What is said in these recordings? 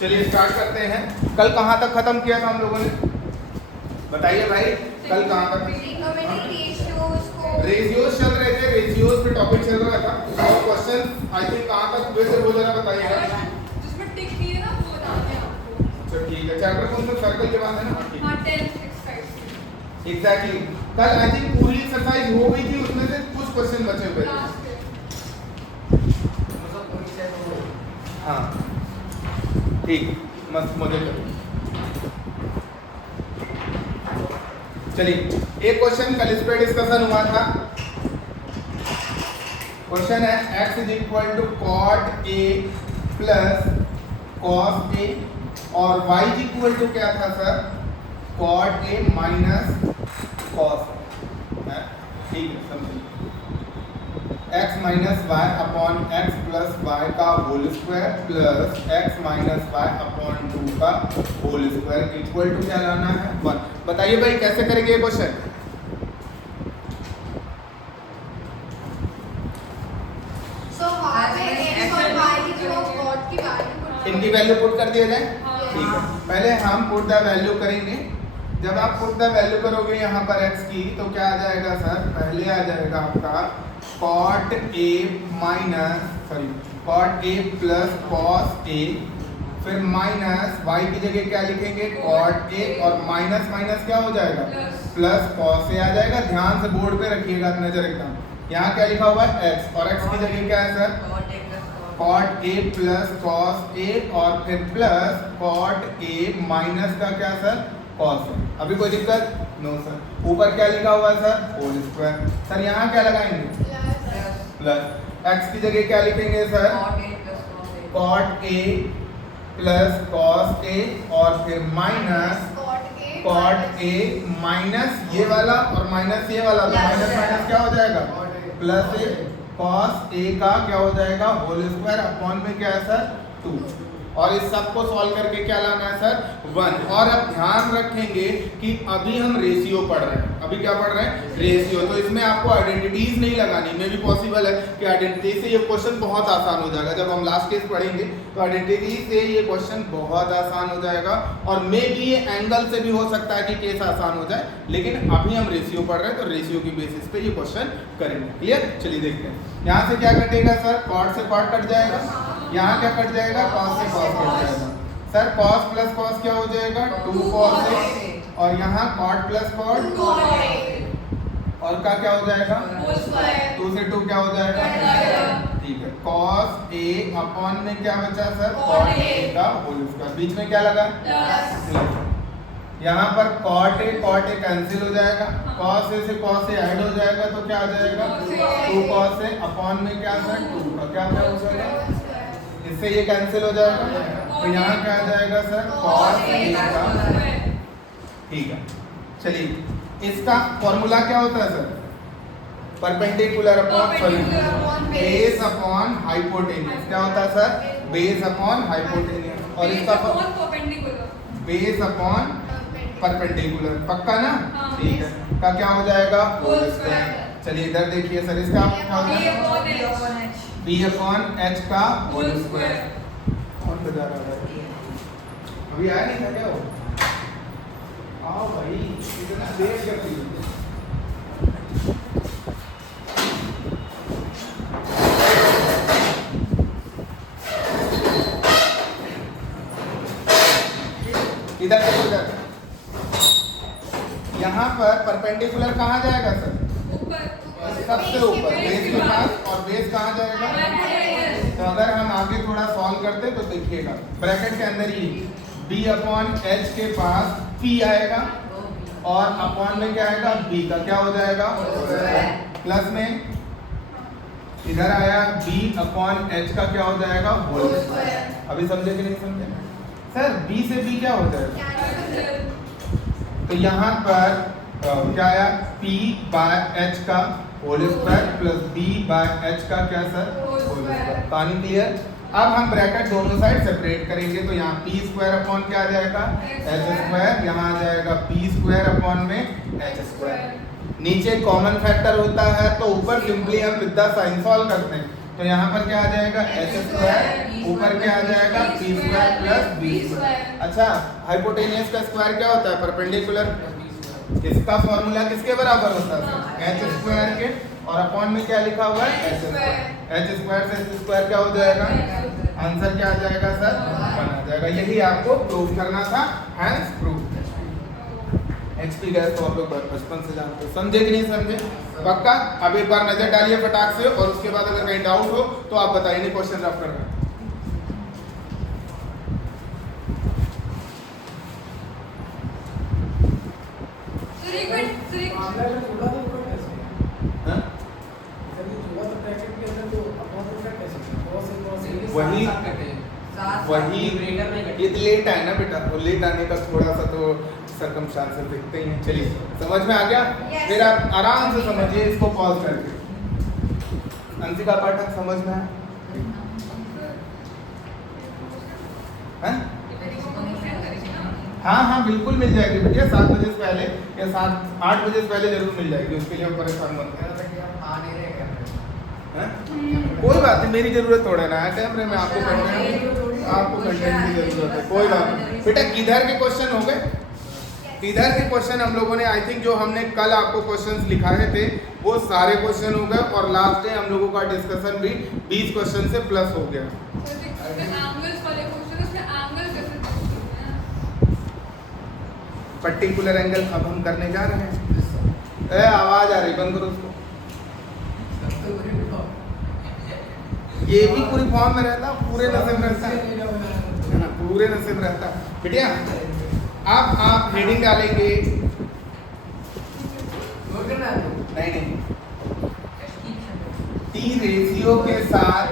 चलिए स्टार्ट करते हैं। कल कहाँ तक खत्म किया था हम लोगों ने, बताइए भाई। कल कहाँ तक? रेशियोज चल रहे थे, रेशियोज पे टॉपिक चल रहा था और क्वेश्चन आई थिंक कहाँ तक हुए थे वो जरा बताइएगा। जिसमें टिक दिए ना वो बताते हैं आपको। अच्छा ठीक है, चैप्टर कौन सा? सर्कल के बाद है ना? हाँ 10 एक्सरसाइज। एग्जैक्टली। कल आई थिंक पूरी एक्सरसाइज हो गई थी, उसमें से कुछ क्वेश्चन बचे हुए थे। हाँ ठीक, मस्त मजे करो। चलिए एक क्वेश्चन कल इस पे डिस्कशन हुआ था। क्वेश्चन है x is equal to cot A plus cos A और y इज इक्वल टू क्या था sir? Cot A minus cos. ठीक है, समझिए। x minus y upon x plus y का whole square plus x minus y upon 2 का whole square equal to क्या लाना है? 1। बताइए भाई कैसे करेंगे ये क्वेश्चन? इनकी वैल्यू पुट कर दिया जाए। ठीक है, पहले हम पुट द वैल्यू करेंगे। जब आप पुट द वैल्यू करोगे यहाँ पर x की तो क्या आ जाएगा सर? पहले आ जाएगा आपका cot A minus cot A plus cos A, फिर माइनस y की जगह क्या लिखेंगे? कॉट ए और माइनस माइनस क्या हो जाएगा? प्लस कॉस ए आ जाएगा। ध्यान से बोर्ड पे रखिएगा नजर एकदम। यहाँ क्या लिखा हुआ है? x और x की जगह क्या है sir? Cot A plus cos A और फिर प्लस कॉट ए माइनस का क्या सर? Cos A. अभी कोई दिक्कत? No sir. ऊपर क्या लिखा हुआ है सर? Whole square. सर यहाँ क्या लगाएंगे? प्लस। x की जगह क्या लिखेंगे sir? Cot A plus cos A और फिर माइनस कॉट ए माइनस ये वाला और माइनस ये वाला, तो माइनस माइनस क्या हो जाएगा? प्लस ए कॉस ए का क्या हो जाएगा? होल स्क्वायर अपॉन में क्या है सर? 2। और इस सब को सॉल्व करके क्या लाना है सर? 1। और अब ध्यान रखेंगे कि अभी हम रेशियो पढ़ रहे हैं। अभी क्या पढ़ रहे हैं? रेशियो। तो इसमें आपको आइडेंटिटीज नहीं लगानी। मे भी पॉसिबल है कि आइडेंटिटी से ये क्वेश्चन बहुत आसान हो जाएगा। जब हम लास्ट केस पढ़ेंगे तो आइडेंटिटी से ये क्वेश्चन बहुत आसान हो जाएगा और मे बी ये एंगल से भी हो सकता है कि केस आसान हो जाए, लेकिन अभी हम रेशियो पढ़ रहे हैं तो रेशियो की बेसिस पे ये क्वेश्चन करेंगे। क्लियर? चलिए देखते हैं। यहाँ से क्या कटेगा सर? कॉट से कॉट कट जाएगा। यहाँ क्या कट जाएगा? कॉस से कॉस कट जाएगा। सर कॉस प्लस कॉस क्या हो जाएगा? 2 कॉस ए और यहाँ कॉट प्लस कॉट और का क्या हो जाएगा? 2 से 2 क्या हो जाएगा? ठीक है। कॉस ए अपॉन में क्या बचा सर? कॉट ए का होल स्क्वायर। बीच में क्या लगा? यहाँ पर कॉट ए कैंसिल हो जाएगा। कॉस ए से कॉस ए ऐड हो जाएगा तो क्या आ जाएगा? 2 कॉस ए अपॉन में क्या सर? 2 का क्या हो जाएगा? इससे ये कैंसिल हो जाएगा तो यहाँ क्या आ जाएगा सर? कॉस ए का। ठीक है, चलिए इसका फॉर्मूला क्या होता है sir? Perpendicular upon base upon hypotenuse. क्या होता है सर? Base upon hypotenuse. और इसका बेस अपॉन परपेंडिकुलर। पक्का ना? ठीक है। का क्या हो जाएगा? Whole square. चलिए इधर देखिए सर, इसका क्या होगा? b अपॉन h का होल स्क्वायर। कौन बजा रहा है? अभी आया नहीं था क्या वो? आओ भाई, इतना देर कर दी। इधर देखो, इधर। यहाँ पर परपेंडिकुलर कहाँ जाएगा सर? सबसे ऊपर बेस के पास। और बेस कहाँ जाएगा? तो अगर हम आगे थोड़ा सॉल्व करते तो देखिएगा ब्रैकेट के अंदर ही b अपॉन h के पास p आएगा और अपॉन में क्या आएगा? b का क्या हो जाएगा? प्लस में इधर आया b अपॉन h का क्या हो जाएगा? Whole square. अभी समझे कि नहीं समझे सर? b से b क्या हो जाएगा? तो यहाँ पर क्या आया? p बाय h का whole square plus b by h का क्या सर? Whole square. कहानी क्लियर? अब हम ब्रैकेट दोनों साइड सेपरेट करेंगे तो यहाँ p स्क्वायर अपॉन क्या आ जाएगा? h square. यहाँ आ जाएगा p स्क्वायर अपॉन में h स्क्वायर। नीचे कॉमन फैक्टर होता है तो ऊपर सिंपली हम विद द साइन सॉल्व करते हैं। तो यहाँ पर क्या आ जाएगा एच स्क्वायर, ऊपर क्या आ जाएगा P square plus B square. अच्छा, हाइपोटेनियस का स्क्वायर क्या होता है परपेंडिकुलर, इसका फॉर्मूला किसके बराबर होता है एच स्क्वायर के, और अपॉन में क्या लिखा हुआ है एच स्क्वायर। एच स्क्वायर से एच स्क्वायर क्या हो जाएगा, आंसर क्या आ जाएगा सर 1 आ जाएगा। यही आपको प्रूव करना था, हैंस प्रूव। एचपी गैस तो आप लोग बचपन से जानते हो, समझे कि नहीं समझे पक्का। अब एक बार नजर डालिए फटाक से, और उसके बाद अगर कहीं डाउट हो तो आप बताइए, नहीं क्वेश्चन रफ कर रहे हैं। सर एक मिनट, सर एक मामला में थोड़ा तो ऊपर कैसे है? हाँ? जब ये थोड़ा तो ब्रैकेट के अंदर तो अपॉन ऊपर कैसे है? बहुत से वही ये लेट आए ना बेटा, तो लेट आने का थोड़ा सा तो सर्कमस्टांसेस दिखते ही हैं। चलिए समझ में आ गया। Yes. फिर आप आराम से समझिए इसको पॉज करके। अंशिका पाठक समझ में आया? हैं? हाँ हाँ बिल्कुल मिल जाएगी बेटा, 7 बजे से पहले या 8 बजे से पहले जरूर मिल जाएगी, उसके लिए परेशान मत हैं? कोई बात नहीं, मेरी जरूरत थोड़ा ना है कैमरे में, आपको कंटेंट की जरूरत है, कोई बात नहीं बेटा। किधर के क्वेश्चन हो गए, किधर के क्वेश्चन हम लोगों ने आई थिंक जो हमने कल आपको क्वेश्चंस लिखाए थे वो सारे क्वेश्चन हो गए, और लास्ट डे हम लोगों का डिस्कशन भी 20 क्वेश्चन से प्लस हो गया। एंगल्स वाले क्वेश्चन, उसमें एंगल कैसे पूछते हैं? पर्टिकुलर एंगल अब हम करने जा रहे हैं। आवाज आ रही, बंद करो उसको। ये भी पूरी फॉर्म में रहता, पूरे नसीब रहता है ना, पूरे नसीब रहता बेटिया। अब आप हेडिंग डालेंगे, नहीं टी रेशियो के साथ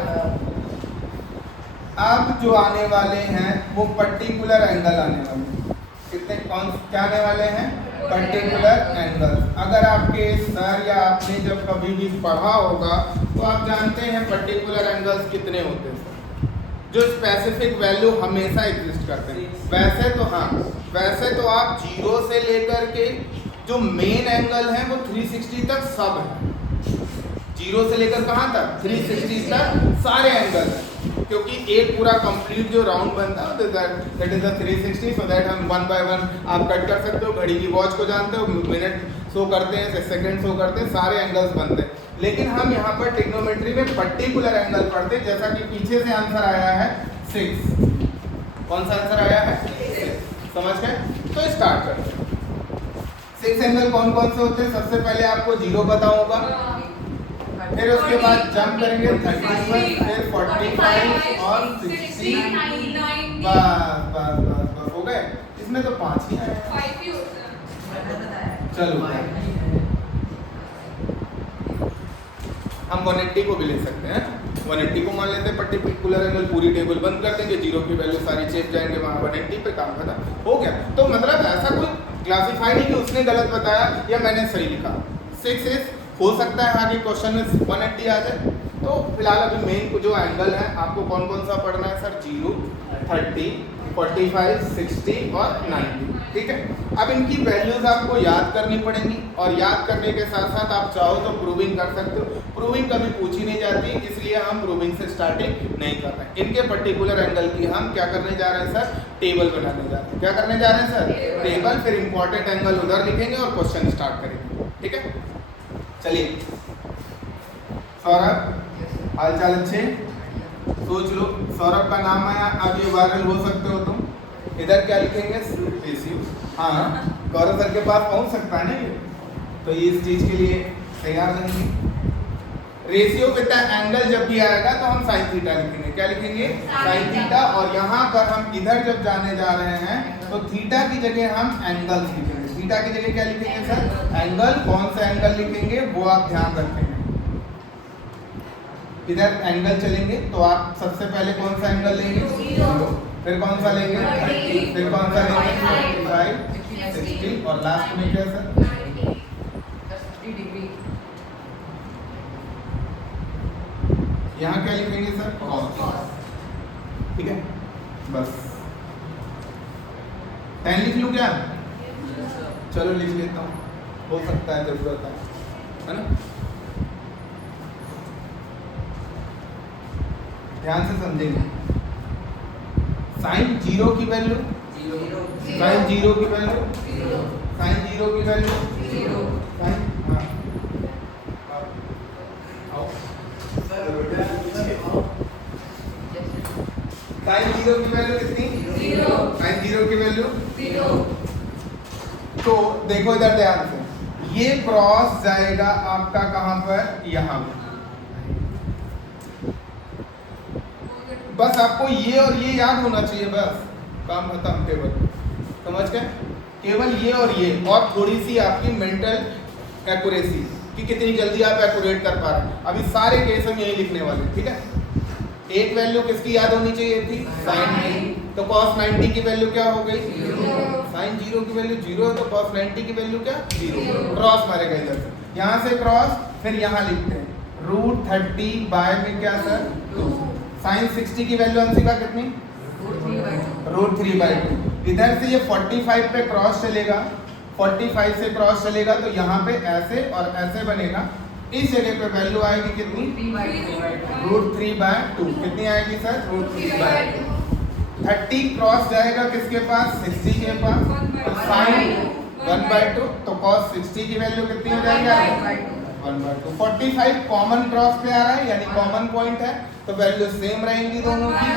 अब जो आने वाले हैं वो पर्टिकुलर एंगल आने वाले हैं। कितने कौन क्या आने वाले हैं पर्टिकुलर एंगल। अगर आपके सर या आपने जब कभी भी पढ़ा होगा तो आप जानते हैं पर्टिकुलर एंगल्स कितने होते हैं, जो स्पेसिफिक वैल्यू हमेशा एग्जिस्ट करते हैं। वैसे तो हाँ, वैसे तो आप 0 से लेकर के जो मेन एंगल है वो 360 तक सब है। 0 से लेकर कहाँ तक 360 तक सारे एंगल हैं, क्योंकि एक पूरा कंप्लीट जो राउंड बनता है that is the 360। So that हम 1 बाय 1 आप कट कर सकते हो, घड़ी की वॉच को जानते हो, मिनट शो करते हैं, सेकंड शो करते हैं, सारे एंगल्स बनते हैं। लेकिन हम यहाँ पर ट्रिग्नोमेट्री में पर्टिकुलर एंगल पढ़ते हैं, जैसा कि पीछे से आंसर आया है 6। कौन सा आंसर आया है 6, समझ गए। तो स्टार्ट करते हैं। 6 एंगल कौन कौन से होते हैं, सबसे पहले आपको 0 पता होगा, फिर उसके बाद जंप करेंगे 31, फिर 45 और 60। बस हो गए। इसमें तो 5 ही आए। 5 ही होते हैं। चलो हम 180 को भी ले सकते हैं, 180 को मान लेते हैं पर्टिकुलर एंगल, पूरी टेबल बंद कर देंगे, 0 की वैल्यू सारी चेंज जाएंगे, वहाँ 180 पे काम खत्म हो गया। तो मतलब ऐसा कोई क्लासीफाई नहीं कि उसने गलत बताया या मैंने सही लिखा। 6 इज हो सकता है आगे क्वेश्चन में 180 आ जाए। तो फिलहाल अभी मेन जो एंगल है आपको कौन कौन सा पढ़ना है सर, 0, 30, 45, 60 और 90। ठीक है, अब इनकी वैल्यूज आपको याद करनी पड़ेंगी, और याद करने के साथ साथ आप चाहो तो प्रूविंग कर सकते हो। प्रूविंग कभी पूछी नहीं जाती, इसलिए हम प्रूविंग से स्टार्टिंग नहीं कर रहे हैं। इनके पर्टिकुलर एंगल की हम क्या करने जा रहे हैं सर, टेबल बनाने जा रहे हैं। क्या करने जा रहे हैं सर, टेबल। फिर इंपॉर्टेंट एंगल उधर लिखेंगे और क्वेश्चन स्टार्ट करेंगे। ठीक है, चलिए सौरभ, हाल चाल अच्छे, सोच लो। सौरभ का नाम आया, अब ये वायरल हो सकते हो तुम। इधर क्या लिखेंगे, रेशियो। हाँ, गौरव सर के पास पहुंच सकता है ना ये, तो ये इस चीज के लिए तैयार रहेंगे। रेशियो विद द एंगल जब भी आएगा तो हम साइन थीटा लिखेंगे। क्या लिखेंगे, साइन थीटा। और यहाँ पर हम इधर जब जाने जा रहे हैं तो थीटा की जगह हम एंगल लिखेंगे। थीटा की जगह क्या लिखेंगे सर, एंगल। कौन सा एंगल लिखेंगे वो आप ध्यान रखेंगे। इधर एंगल चलेंगे तो आप सबसे पहले कौन सा एंगल लेंगे, 0, फिर कौन सा लेंगे 30, फिर कौन सा लेंगे 45, 60 और लास्ट में क्या सर 60 डिग्री। यहाँ क्या लिखेंगे सर, cos। ठीक है, बस 10 लिख लूँ क्या, चलो लिख लेता हूँ, हो सकता है जरूरत है ना। ध्यान से समझेंगे। साइन जीरो की वैल्यू, साइन जीरो की वैल्यू, साइन जीरो की वैल्यू, साइन साइन जीरो की वैल्यू कितनी? साइन जीरो की वैल्यू। तो देखो इधर ध्यान से, ये क्रॉस जाएगा आपका कहां पर? यहां पर। बस आपको ये और ये याद होना चाहिए, बस काम खत्म। टेबल समझ गए? केवल ये और ये, और थोड़ी सी आपकी मेंटल एक्यूरेसी कि कितनी जल्दी आप एक्यूरेट कर पा रहे हैं। अभी सारे केस हम यही लिखने वाले, ठीक है? एक वैल्यू किसकी याद होनी चाहिए थी? साइन। तो cos 90 की वैल्यू क्या हो गई? साइन जीरो की वैल्यू जीरो है, तो cos 90 की वैल्यू क्या? जीरो। क्रॉस मारेगा इधर से, यहाँ से क्रॉस, फिर यहाँ लिखते हैं रूट 30 बाय में क्या सर? 2। साइन 60 की वैल्यू अंशिका कितनी? रूट 3/2। इधर से ये 45 पे क्रॉस चलेगा, 45 से क्रॉस चलेगा तो यहाँ पे ऐसे और ऐसे बनेगा। इस जगह पे वैल्यू आएगी कितनी? रूट 3/2। कितनी आएगी सर? रूट 3/2। 30 क्रॉस जाएगा किसके पास? 60 के पास। और साइन 1/2, तो cos 60 की वैल्यू कितनी हो जाएगी? 1/2। 45 कॉमन क्रॉस पे आ रहा है, यानी कॉमन पॉइंट है, तो वैल्यू सेम रहेंगी दोनों की,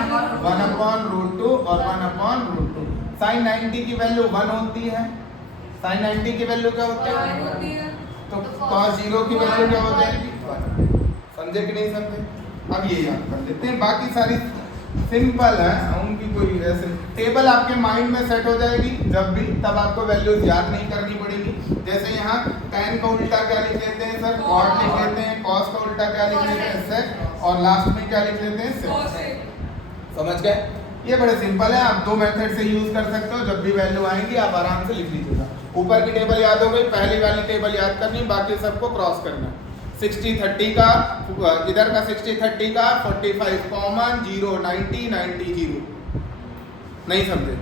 1/√2 और 1/√2। साइन 90 की वैल्यू 1 होती है। साइन 90 की वैल्यू क्या होती है? तो cos 0 की वैल्यू क्या हो जाएगी? 1। समझे कि नहीं समझे? अब ये याद कर लेते हैं, बाकी सारी सिंपल है, उनकी कोई ऐसे टेबल आपके माइंड में सेट हो जाएगी जब भी, तब आपको वैल्यूज याद नहीं करनी पड़ेगी। जैसे यहाँ tan का उल्टा क्या लिख लेते हैं सर? cot लिख लेते हैं। cos का उल्टा क्या लिख लेते हैं? sec। और लास्ट में क्या लिख लेते हैं? sec। समझ गए? ये बड़े सिंपल है, आप दो मेथड से यूज कर सकते हो। जब भी वैल्यू आएंगी आप आराम से लिख लीजिएगा। ऊपर की टेबल याद हो गई, पहली वाली टेबल याद करनी, बाकी सबको क्रॉस करना। 60-30 का, इधर का 60-30 का 45 कॉमन, 0 90 90 0। नहीं समझे?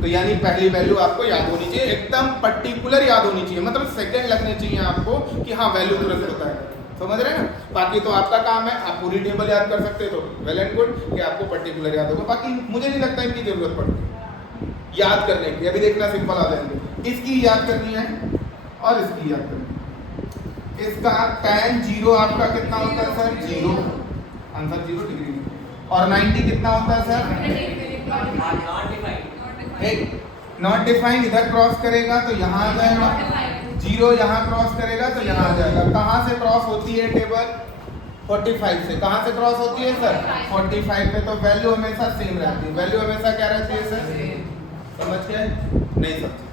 तो यानी पहली वैल्यू आपको याद होनी चाहिए, एकदम पर्टिकुलर याद होनी चाहिए, मतलब सेकंड लगने चाहिए आपको कि हाँ वैल्यू तुरंत होता है। समझ रहे हैं ना? बाकी तो आपका काम है, आप पूरी टेबल याद कर सकते हो तो वेल एंड गुड कि आपको पर्टिकुलर याद होगा। बाकी मुझे नहीं लगता इनकी जरूरत पड़ती याद करने की। अभी देखना सिंपल आ जाएंगे। इसकी याद करनी है और इसकी याद करनी है। इसका tan 0 आपका कितना होता है सर? 0। Answer 0 degree. और 90 कितना होता है सर? Not defined. इधर क्रॉस करेगा तो यहाँ आ जाएगा, 0 यहाँ क्रॉस करेगा तो यहाँ आ जाएगा। कहाँ से क्रॉस होती है टेबल? 45 से। कहाँ से क्रॉस होती है सर? 45 पे। तो वैल्यू हमेशा सेम रहती है। वैल्यू हमेशा क्या रहती है सर? समझ गए? नहीं समझे?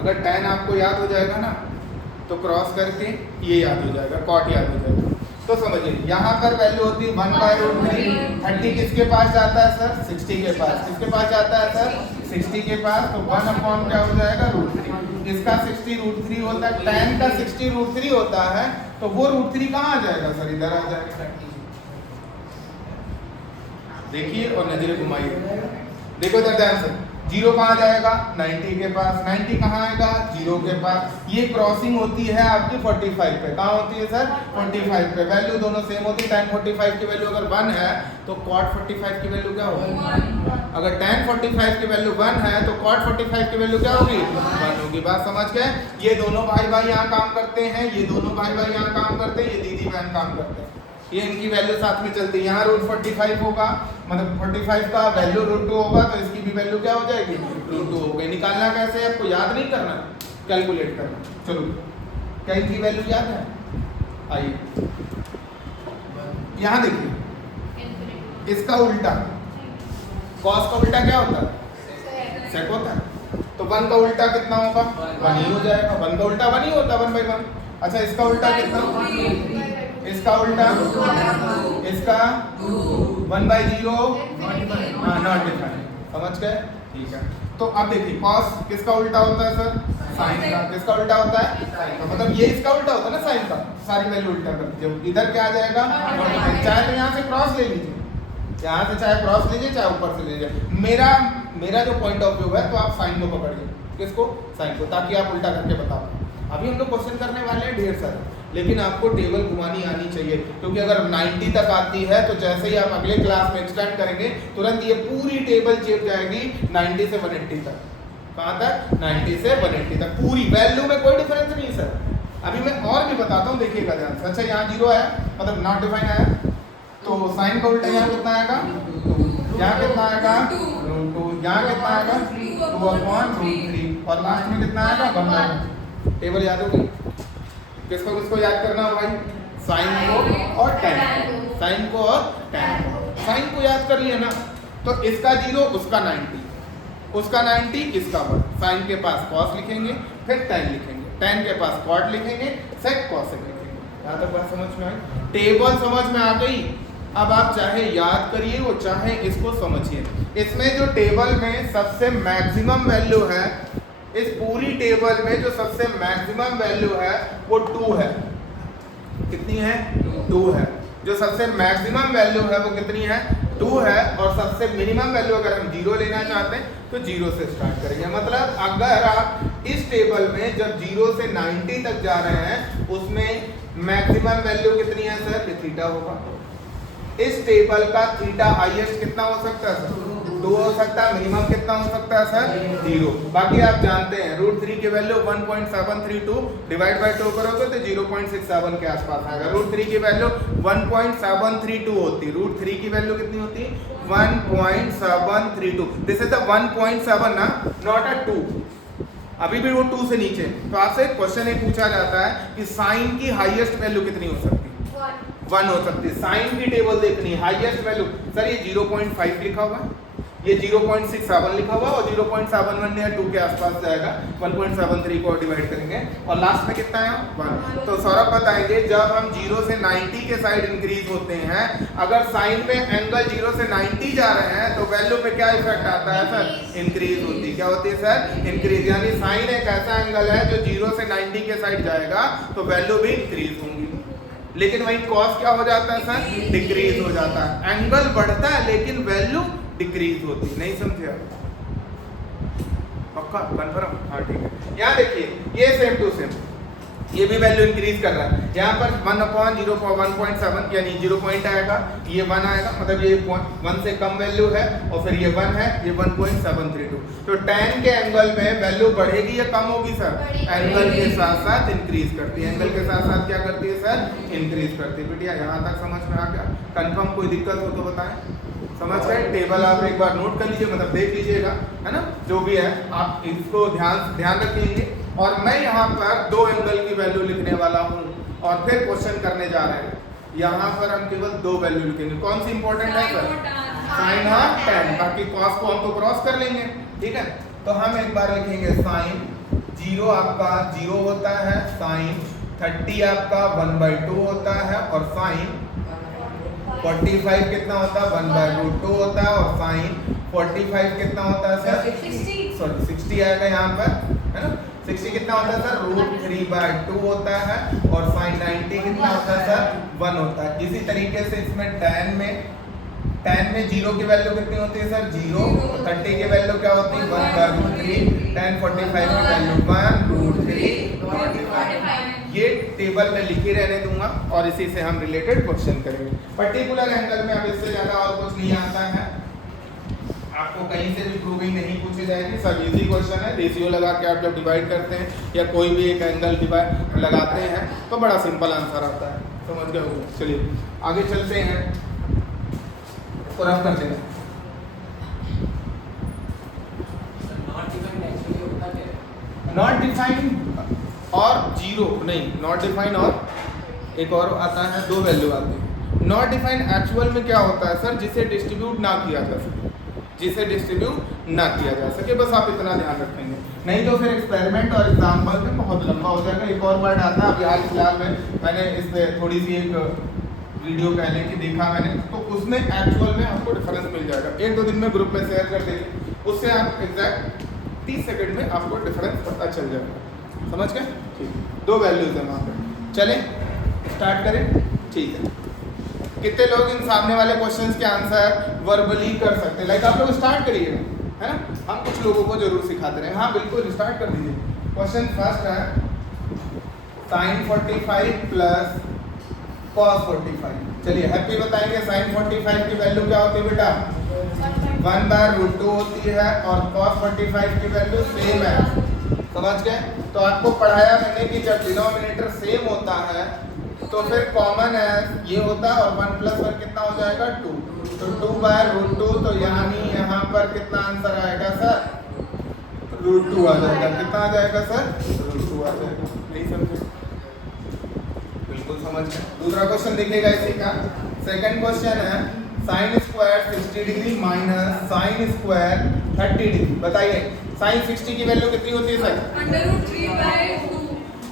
अगर tan आपको याद हो जाएगा ना तो क्रॉस करके ये याद हो जाएगा, cot याद हो जाएगा। तो समझिए यहाँ पर वैल्यू होती है 1/√3। 30 किसके पास जाता है सर? 60 के पास। किसके पास जाता है सर? 60 के पास। तो 1 क्या हो जाएगा? √3। इसका 60 √3 होता है, tan का 60 √3 होता है, तो वो √3 कहाँ आ जाएगा सर? इधर आ जाएगा। देखिए और नजरें घुमाइए, देखो इधर ध्यान से। 0 कहाँ जाएगा? 90 के पास। 90 कहाँ आएगा? 0 के पास। ये क्रॉसिंग होती है आपकी 45 पे। कहाँ होती है सर? 45 पे। वैल्यू दोनों सेम होती है। tan 45 की वैल्यू अगर 1 है तो cot 45 की वैल्यू क्या होगी? 1। अगर tan 45 की वैल्यू 1 है तो cot 45 की वैल्यू क्या होगी? 1 होगी। बात समझ गए? ये दोनों भाई भाई यहाँ काम करते हैं, ये दोनों भाई भाई यहाँ काम करते हैं, ये दीदी बहन काम करते हैं। ये इनकी वैल्यू साथ में चलती है। यहाँ √45 होगा, मतलब 45 का वैल्यू √2 होगा, तो इसकी भी वैल्यू क्या हो जाएगी? √2 हो गई। निकालना कैसे है? आपको याद नहीं करना, कैलकुलेट करना। चलो, क्या इनकी वैल्यू याद है? आइए यहाँ देखिए, इसका उल्टा cos का उल्टा क्या होता है? sec होता है। तो 1 का उल्टा कितना होगा? 1 ही हो जाएगा। 1 का उल्टा 1 ही होता है, 1/1। अच्छा, इसका उल्टा कितना? इसका उल्टा, इसका 1/0 नॉट डिफाइंड। समझ गए? ठीक है। तो अब देखिए, cos किसका उल्टा होता है सर? साइन का। किसका उल्टा होता है? साइन का। मतलब ये इसका उल्टा होता है ना, साइन का। सारी वैल्यू उल्टा कर दीजिए। इधर क्या आ जाएगा? चाहे तो यहाँ से क्रॉस ले लीजिए, यहाँ से चाहे क्रॉस लीजिए, चाहे ऊपर से लीजिए। मेरा जो पॉइंट ऑफ व्यू है, तो आप साइन को पकड़िए। किसको? साइन को, ताकि आप उल्टा करके बता पाए। अभी हम लोग क्वेश्चन करने वाले हैं ढेर सारे, लेकिन आपको टेबल घुमानी आनी चाहिए, क्योंकि अगर 90 तक आती है तो जैसे ही आप अगले क्लास में एक्सटेंड करेंगे तुरंत ये पूरी टेबल चेप जाएगी 90 से 180 तक। कहाँ तक? 90 से 180 तक पूरी वैल्यू में कोई डिफरेंस नहीं सर। अभी मैं और भी बताता हूँ, देखिएगा ध्यान से। अच्छा यहाँ 0 आया मतलब नॉट डिफाइन आया, तो साइन का उल्टा यहाँ कितना आएगा? 2। यहाँ कितना आएगा? √2। यहाँ कितना आएगा? 2/√3। और लास्ट में कितना आएगा? 1/2। टेबल याद होगी? किसको किसको याद करना हो भाई? साइन को और tan को, साइन को और tan को। साइन को याद कर लिया ना, तो इसका 0 उसका 90, उसका 90 इसका 1। साइन के पास cos लिखेंगे, फिर tan लिखेंगे, tan के पास cot लिखेंगे, sec cosec लिखेंगे। यहाँ तक बात समझ में आई? टेबल समझ में आ गई? अब आप चाहे याद करिए और चाहे इसको समझिए। इसमें जो टेबल में सबसे मैक्सिमम वैल्यू है, इस पूरी टेबल में जो सबसे मैक्सिमम वैल्यू है वो 2 है। कितनी है? 2 है। जो सबसे मैक्सिमम वैल्यू है वो कितनी है? 2 है। और सबसे मिनिमम वैल्यू अगर हम 0 लेना चाहते हैं तो 0 से स्टार्ट करेंगे। मतलब अगर आप इस टेबल में जब 0 से 90 तक जा रहे हैं उसमें मैक्सिमम वैल्यू कितनी है सर? ये थीटा होगा। इस टेबल का थीटा हाईएस्ट कितना हो सकता है सर? 2 हो सकता है। मिनिमम कितना हो सकता है सर? 0। बाकी आप जानते हैं √3 की वैल्यू 1.732 डिवाइड बाय 2 करोगे तो 0.67 के आसपास आएगा। √3 की वैल्यू 1.732 होती है। √3 की वैल्यू कितनी होती है? 1.732। दिस इज द 1.7 ना, नॉट अ 2। अभी भी वो 2 से नीचे। तो आपसे क्वेश्चन एक पूछा जाता है कि साइन की हाईएस्ट वैल्यू कितनी हो सकती है? 1 हो सकती है। साइन की टेबल देखनी है, हाईएस्ट वैल्यू सर ये 0.5 लिखा हुआ है, ये 0.67 लिखा हुआ और 0.71 या 2 के आसपास जाएगा। 1.73 को डिवाइड करेंगे और लास्ट में कितना है? 1। तो सौरभ बताएंगे जब हम 0 से 90 के साइड इंक्रीज होते हैं, अगर साइन में एंगल 0 से 90 जा रहे हैं तो वैल्यू पे क्या इफेक्ट आता है सर? इंक्रीज होती है। क्या होती है सर? इंक्रीज। यानी साइन एक ऐसा एंगल है जो 0 से 90 के साइड जाएगा तो वैल्यू भी इंक्रीज होंगी। लेकिन वही कॉस क्या हो जाता है सर? डिक्रीज हो जाता है। एंगल बढ़ता है लेकिन वैल्यू डिक्रीज होती है। नहीं समझे आप? पक्का कंफर्म? हाँ ठीक है। यहाँ देखिए ये सेम टू सेम, ये भी वैल्यू इंक्रीज कर रहा है। यहाँ पर 1/0.7 यानी 0 पॉइंट आएगा, ये 1 आएगा, मतलब ये 1 से कम वैल्यू है और फिर ये 1 है, ये 1.732। तो tan के एंगल में वैल्यू बढ़ेगी या कम होगी सर? एंगल के साथ साथ इंक्रीज करती है। एंगल के साथ साथ क्या करती है सर? इंक्रीज करती है। बेटिया यहाँ तक समझ में आ गया? कंफर्म कोई दिक्कत हो तो बताएं। समझ गए? टेबल आप एक बार नोट कर लीजिए, मतलब देख लीजिएगा, है ना? जो भी है आप इसको ध्यान रखेंगे। और मैं यहाँ पर 2 एंगल की वैल्यू लिखने वाला हूँ और फिर क्वेश्चन करने जा रहे हैं। यहाँ पर हम केवल 2 वैल्यू लिखेंगे। कौन सी इंपॉर्टेंट है सर? साइन और tan। बाकी कॉस को हम तो क्रॉस कर लेंगे, ठीक है? तो हम एक बार लिखेंगे साइन 0 आपका 0 होता है, साइन 30 आपका 1/2 होता है और साइन 45 कितना होता है? 1/√2 होता है और साइन 45 कितना होता है सर? 60 आएगा यहाँ पर, है ना? 60 कितना होता है सर? √3/2 होता है और साइन 90 कितना होता है सर? 1 होता है। इसी तरीके से इसमें tan में 0 की वैल्यू कितनी होती है सर? 0। 30 की वैल्यू क्या होती है? 1/√3। tan 45 की वैल्यू 1√3। ये टेबल में लिखे रहने दूंगा और इसी से हम रिलेटेड क्वेश्चन करेंगे। पर्टिकुलर एंगल में अब इससे ज्यादा और कुछ नहीं आता है, आपको कहीं से भी प्रूविंग नहीं पूछी जाएगी। सब इजी क्वेश्चन है। रेशियो लगा के आप जब डिवाइड करते हैं या कोई भी एक एंगल डिवाइड लगाते हैं तो बड़ा सिंपल आंसर आता है। समझ गए हो? चलिए आगे चलते हैं, इसको रफ करते हैं। नॉट डिफाइंड और 0 नहीं, नॉट डिफाइन और एक और आता है, 2 वैल्यू आती है। नॉट डिफाइन एक्चुअल में क्या होता है सर? जिसे डिस्ट्रीब्यूट ना किया जा सके, जिसे डिस्ट्रीब्यूट ना किया जा सके, बस आप इतना ध्यान रखेंगे। नहीं तो फिर एक्सपेरिमेंट और एग्जाम्पल में बहुत लंबा हो जाएगा। एक और वर्ड आता है, अभी हाल फिलहाल में मैंने इस पर थोड़ी सी एक वीडियो पहले की देखा मैंने, तो उसमें एक्चुअल में आपको डिफरेंस मिल जाएगा। 1-2 दिन में ग्रुप में शेयर कर देंगे, उससे आप एग्जैक्ट 30 सेकंड में आपको डिफरेंस पता चल जाएगा। समझ गए? ठीक, 2 वैल्यूज है वहाँ पे। चलें स्टार्ट करें? ठीक है। कितने लोग इन सामने वाले क्वेश्चंस के आंसर वर्बली कर सकते हैं? लाइक आप लोग स्टार्ट करिएगा, है ना? हम कुछ लोगों को जरूर सिखाते रहे। हाँ बिल्कुल स्टार्ट कर दीजिए। क्वेश्चन फर्स्ट है, sin 45 प्लस cos 45। चलिए हैप्पी बताएंगे sin 45 की वैल्यू क्या होती है बेटा 1/√2 होती है और cos 45 की वैल्यू सेम है। समझ गए? तो आपको पढ़ाया मैंने कि जब डिनोमिनेटर सेम होता है तो फिर कॉमन है ये होता है और 1 + 1 कितना हो जाएगा 2। तो 2/√2 तो यानी यहाँ पर कितना आंसर आएगा सर √2 आ जाएगा। कितना आ जाएगा सर √2 आ जाएगा। नहीं समझे? बिल्कुल समझ गए। दूसरा क्वेश्चन देखिएगा इसी का। सेकंड क्वेश्चन है sin square 60 degree minus sin square 30 degree. बताइए sin 60 की वैल्यू कितनी होती है सर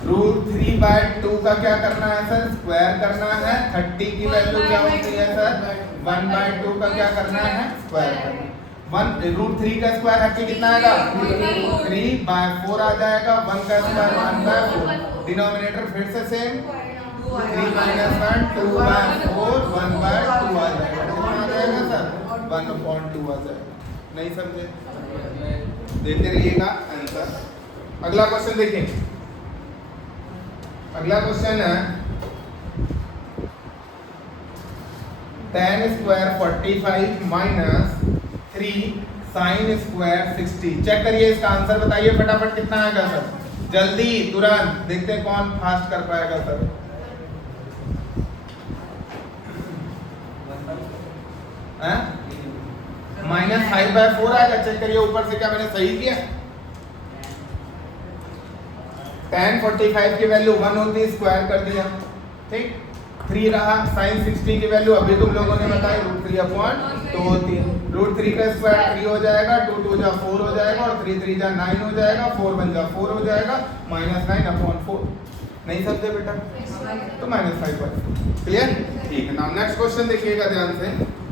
√3/2 का क्या करना है सर स्क्वायर करना है। 30 की वैल्यू क्या होती है सर 1/2 का क्या करना है स्क्वायर करना है। √3 का स्क्वायर हट के कितना आएगा 3/4 आ जाएगा। 1 का स्क्वायर 1/4। डिनोमिनेटर फिर से सेम 3 - 1 2/4 1/2 आ जाएगा। कितना आ जाएगा सर 1/2 आ जाएगा। नहीं समझे? देते रहिएगा आंसर। अगला क्वेश्चन देखिए। अगला क्वेश्चन है tan square 45 minus 3 sin square 60। Check करिए इसका आंसर बताइए फटाफट कितना आएगा सर जल्दी तुरंत देखते हैं कौन फास्ट कर पाएगा सर। -5/4 आएगा। चेक करिए ऊपर से क्या मैंने सही किया। tan 45 की वैल्यू 1 होती है स्क्वायर कर दिया ठीक। 3 रहा sin 60 की वैल्यू अभी तुम लोगों ने बताई √3/2 होती है। √3 का स्क्वायर 3 हो जाएगा 2 × 2 = 4 हो जाएगा और 3 × 3 = 9 हो जाएगा 4 × 1 = 4 हो जाएगा -9/4। नहीं समझे बेटा? तो -5/4 क्लियर। ठीक है। नाउ नेक्स्ट क्वेश्चन देखिएगा ध्यान से।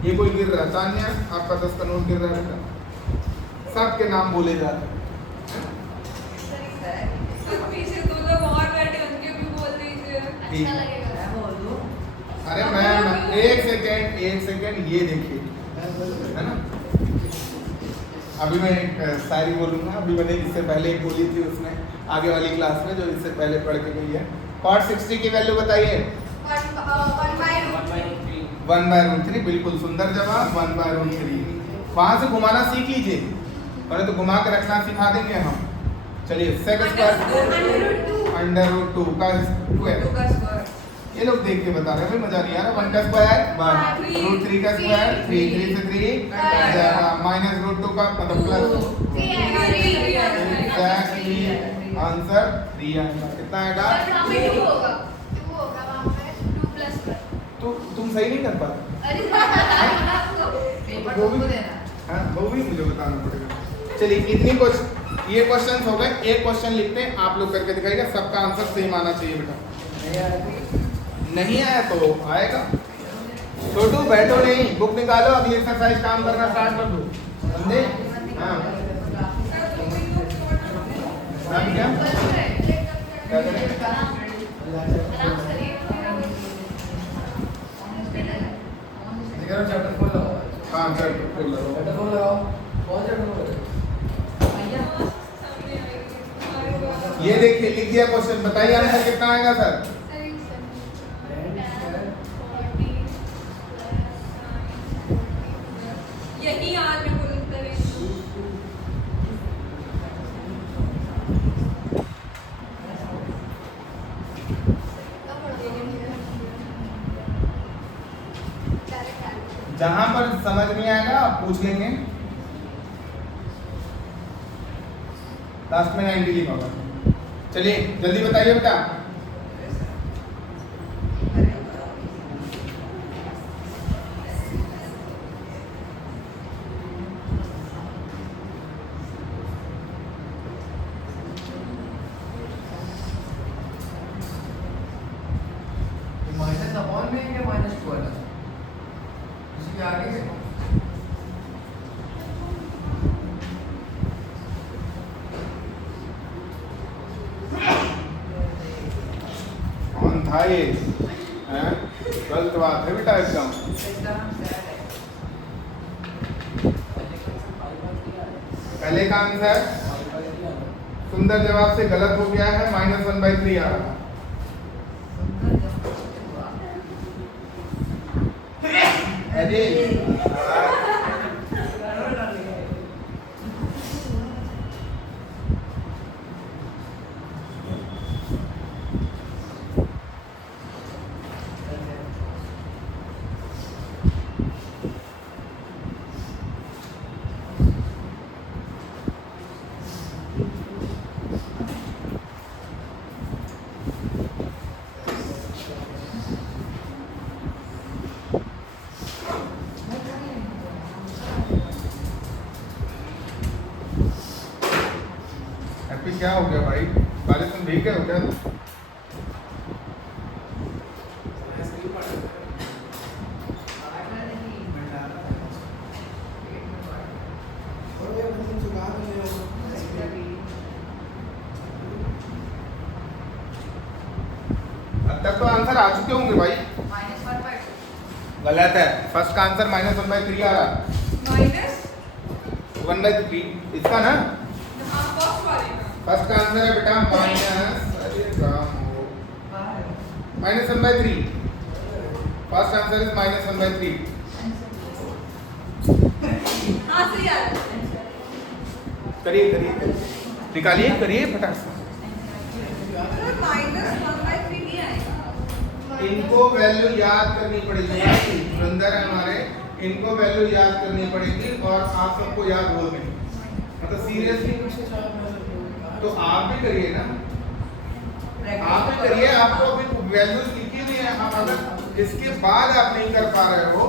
ये कोई गिर रहा है तान्या आपका 10 का नोट गिर रहा है बेटा। सबके नाम बोले जा रहे हैं। पीछे दो लोग और बैठे उनके भी बोल दीजिए अच्छा लगेगा। मैं बोल दूं अरे मैम एक सेकेंड ये देखिए है ना। अभी मैं एक शायरी बोलूंगा। अभी मैंने इससे पहले एक बोली थी उसने आगे वाली क्लास में जो इससे पहले पढ़ के गई है। cot 60 की वैल्यू बताइए 1/√3। बिल्कुल सुंदर जवाब 1/√3। वहां से घुमाना सीख लीजिए और तो घुमा के रखना सिखा देंगे हम। चलिए sec स्क्वायर √2 का स्क्वायर। ये लोग देख के बता रहे हैं भाई मजा नहीं आ रहा। 1 का स्क्वायर 1 √3 का स्क्वायर 3 3 से 3 -√2 का मतलब प्लस एग्जैक्टली आंसर 3 आएगा। कितना आएगा तो तुम सही नहीं कर पाते पेपर को देना। हाँ वो भी मुझे बताना पड़ेगा। चलिए इतनी ये क्वेश्चन हो गए। एक क्वेश्चन लिखते हैं आप लोग करके दिखाइएगा। सबका आंसर सेम आना चाहिए बेटा। नहीं आया तो आएगा। छोटू बैठो नहीं बुक निकालो अभी एक्सरसाइज काम करना स्टार्ट कर दो समझे। हाँ क्या चैप्टर खोल लगाओ। हाँ चैप्टर खोल लो। चैप्टर खोल लगाओ। कौन चैप्टर खोल रहे ये देखिए लिख दिया क्वेश्चन। बताइए आंसर कितना आएगा सर यही आज मैं बोल जहां पर समझ नहीं आएगा आप पूछ लेंगे। लास्ट में 90 लिखा होगा। चलिए जल्दी बताइए बेटा। माइनस अपॉन में या माइनस टू वाला इसी के आगे से कौन था ये हैं? गलत बात है बेटा एकदम। पहले का आंसर सुंदर जवाब से गलत हो गया है -1/3 आ रहा। अरे हैप्पी क्या हो गया भाई? बारिश में भीग गए हो क्या? अब तक तो आंसर आ चुके होंगे भाई। -1/2. गलत है। फर्स्ट का आंसर -1/3 आ रहा। माइनस 1/3 इसका ना। हाँ फर्स्ट वाले का फर्स्ट का आंसर है बेटा माइनस, अरे राम हो, -1/3। First answer is -1/3। हाँ सही आ रहा है करिए करिए करिए। निकालिए करिए फटाक से। -1/3 नहीं आएगा। इनको वैल्यू याद करनी पड़ेगी अंदर है हमारे। इनको वैल्यू याद करनी पड़ेगी और आप सबको याद हो गई। मतलब सीरियसली तो आप भी करिए ना, आप भी करिए। आपको अभी वैल्यूज लिखी हुई है। आप अगर इसके बाद आप नहीं कर पा रहे हो